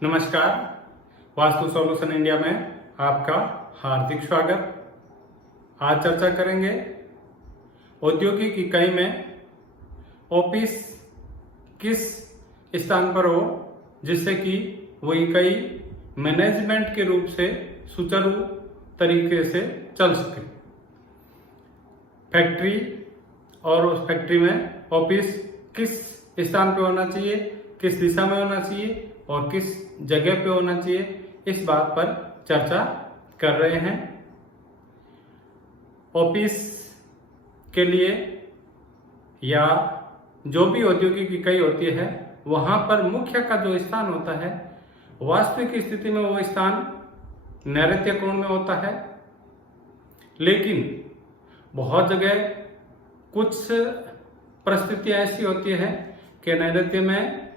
नमस्कार, vastu solution India में आपका हार्दिक स्वागत। आज चर्चा करेंगे औद्योगिक इकाई में ऑफिस किस स्थान पर हो जिससे कि वो इकाई मैनेजमेंट के रूप से सुचारू तरीके से चल सके। फैक्ट्री और उस फैक्ट्री में ऑफिस किस स्थान पे होना चाहिए, किस दिशा में होना चाहिए और किस जगह पे होना चाहिए, इस बात पर चर्चा कर रहे हैं। ऑफिस के लिए या जो भी औद्योगिक इकाई होती है वहां पर मुख्य का जो स्थान होता है, वास्तविक स्थिति में वो स्थान नैऋत्य कोण में होता है। लेकिन बहुत जगह कुछ परिस्थितियां ऐसी होती है कि नैऋत्य में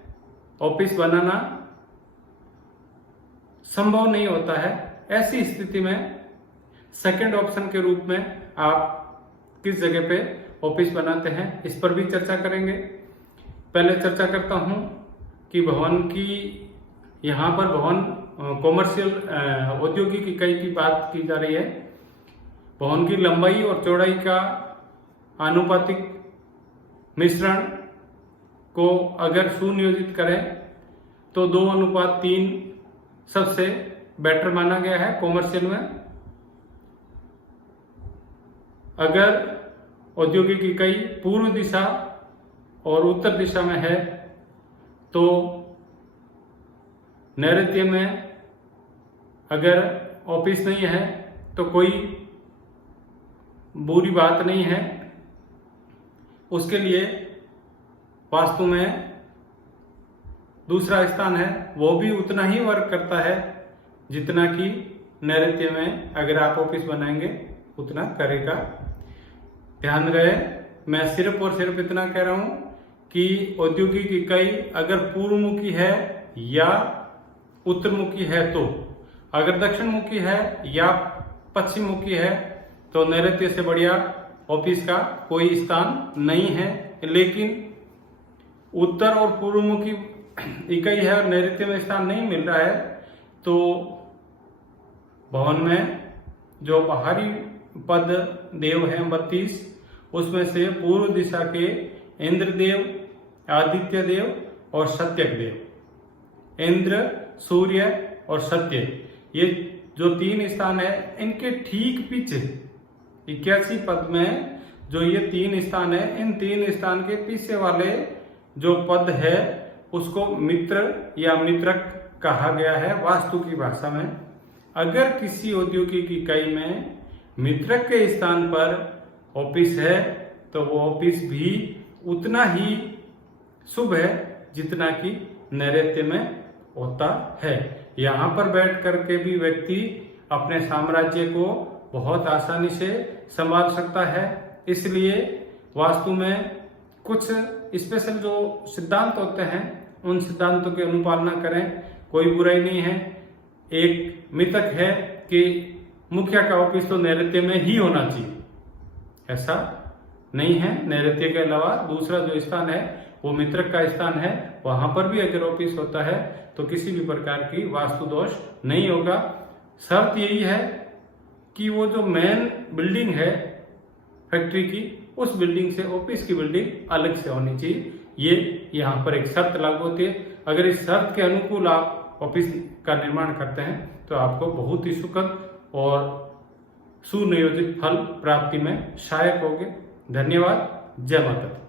ऑफिस बनाना संभव नहीं होता है। ऐसी स्थिति में सेकंड ऑप्शन के रूप में आप किस जगह पे ऑफिस बनाते हैं, इस पर भी चर्चा करेंगे। पहले चर्चा करता हूं कि भवन की, यहाँ पर भवन कॉमर्शियल औद्योगिक इकाई की बात की जा रही है। भवन की लंबाई और चौड़ाई का आनुपातिक मिश्रण को अगर सुनियोजित करें तो 2:3 सबसे बेटर माना गया है कॉमर्शियल में। अगर औद्योगिक इकाई पूर्व दिशा और उत्तर दिशा में है तो नैऋत्य में अगर ऑफिस नहीं है तो कोई बुरी बात नहीं है। उसके लिए वास्तु में दूसरा स्थान है वो भी उतना ही वर्क करता है जितना कि नैऋत्य में अगर आप ऑफिस बनाएंगे उतना करेगा। ध्यान रहे, मैं सिर्फ और सिर्फ इतना कह रहा हूं कि औद्योगिक इकाई अगर पूर्वमुखी है या उत्तरमुखी है, तो अगर दक्षिणमुखी है या पश्चिममुखी है तो नैऋत्य से बढ़िया ऑफिस का कोई स्थान नहीं है। लेकिन उत्तर और पूर्वमुखी इकाई है और नैऋत्य में स्थान नहीं मिल रहा है तो भवन में जो बाहरी पद देव हैं 32, उसमें से पूर्व दिशा के इंद्रदेव, आदित्य देव और सत्यक देव, इंद्र, सूर्य और सत्य, ये जो 3 स्थान है इनके ठीक पीछे 81 पद में जो ये 3 स्थान है, इन 3 स्थान के पीछे वाले जो पद है उसको मित्र या मित्रक कहा गया है वास्तु की भाषा में। अगर किसी औद्योगिक इकाई में मित्रक के स्थान पर ऑफिस है तो वो ऑफिस भी उतना ही शुभ है जितना कि नैऋत्य में होता है। यहाँ पर बैठ करके भी व्यक्ति अपने साम्राज्य को बहुत आसानी से संभाल सकता है। इसलिए वास्तु में कुछ स्पेशल जो सिद्धांत होते हैं उन सिद्धांतों की अनुपालना करें, कोई बुराई नहीं है। एक मिथक है कि मुखिया का ऑफिस तो नैऋत्य में ही होना चाहिए, ऐसा नहीं है। नैऋत्य के अलावा दूसरा जो स्थान है वो मित्रक का स्थान है, वहां पर भी अगर ऑफिस होता है तो किसी भी प्रकार की वास्तु दोष नहीं होगा। शर्त यही है कि वो जो मेन बिल्डिंग है फैक्ट्री की, उस बिल्डिंग से ऑफिस की बिल्डिंग अलग से होनी चाहिए। ये यहाँ पर एक शर्त लागू होती है। अगर इस शर्त के अनुकूल आप ऑफिस का निर्माण करते हैं तो आपको बहुत ही सुखद और सुनियोजित फल प्राप्ति में सहायक होंगे। धन्यवाद। जय माता दी।